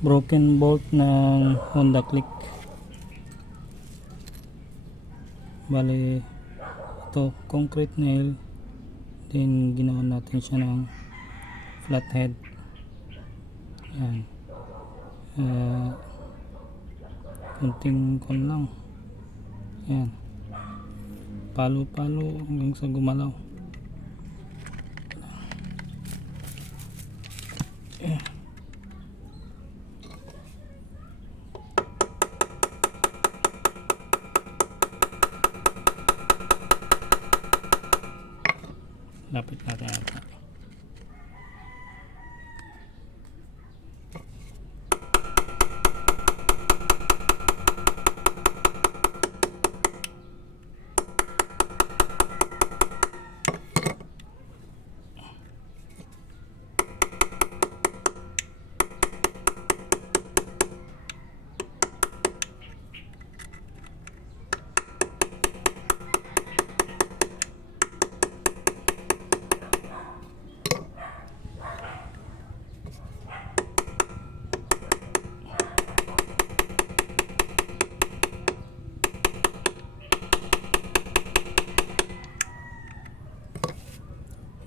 broken bolt ng Honda Click. Bali ito concrete nail, then ginawa natin siya ng flathead. Yan, kunting kon lang, yan, palo-palo hanggang sa gumalaw. Yan. Lapit natin ata.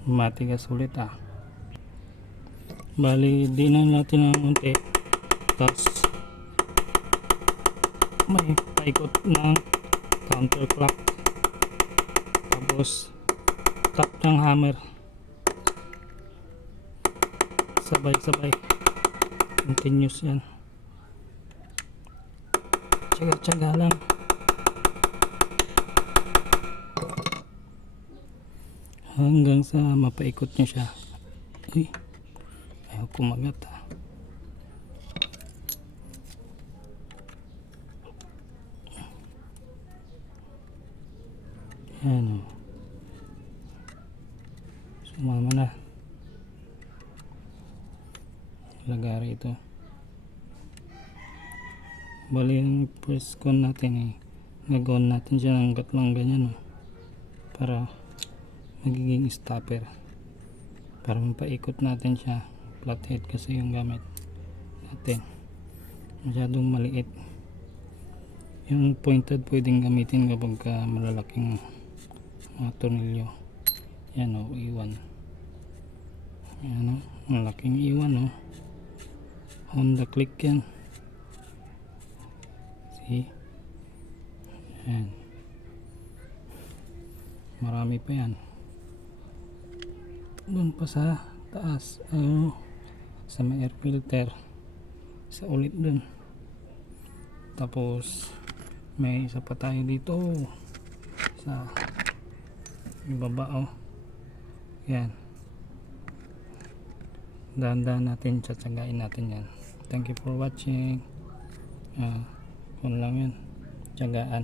Matigas ulit bali dinan natin ng unti, tapos may paikot ng counterclock, tapos tap ng hammer, sabay continuous yan, tsaga lang. Hanggang sa mapaikot nyo siya. Uy, ayaw kumagat Yan sumama na. Lagari ito. Bali yung press con natin gagawin natin siya ng tatlong ganyan para magiging stopper, para mapaikot natin siya. Flathead kasi yung gamit natin, masyadong maliit. Yung pointed pwedeng gamitin kapag malalaking mga tornilyo. Yan iwan. Yan malaking iwan Honda Click yan. See? Yan, marami pa yan doon pa sa taas, sa may air filter, sa ulit dun. Tapos may isa pa tayo dito sa ibaba yan. Dahan-dahan natin, tsatsagain natin yan. Thank you for watching. Kung lang yan, tsagaan.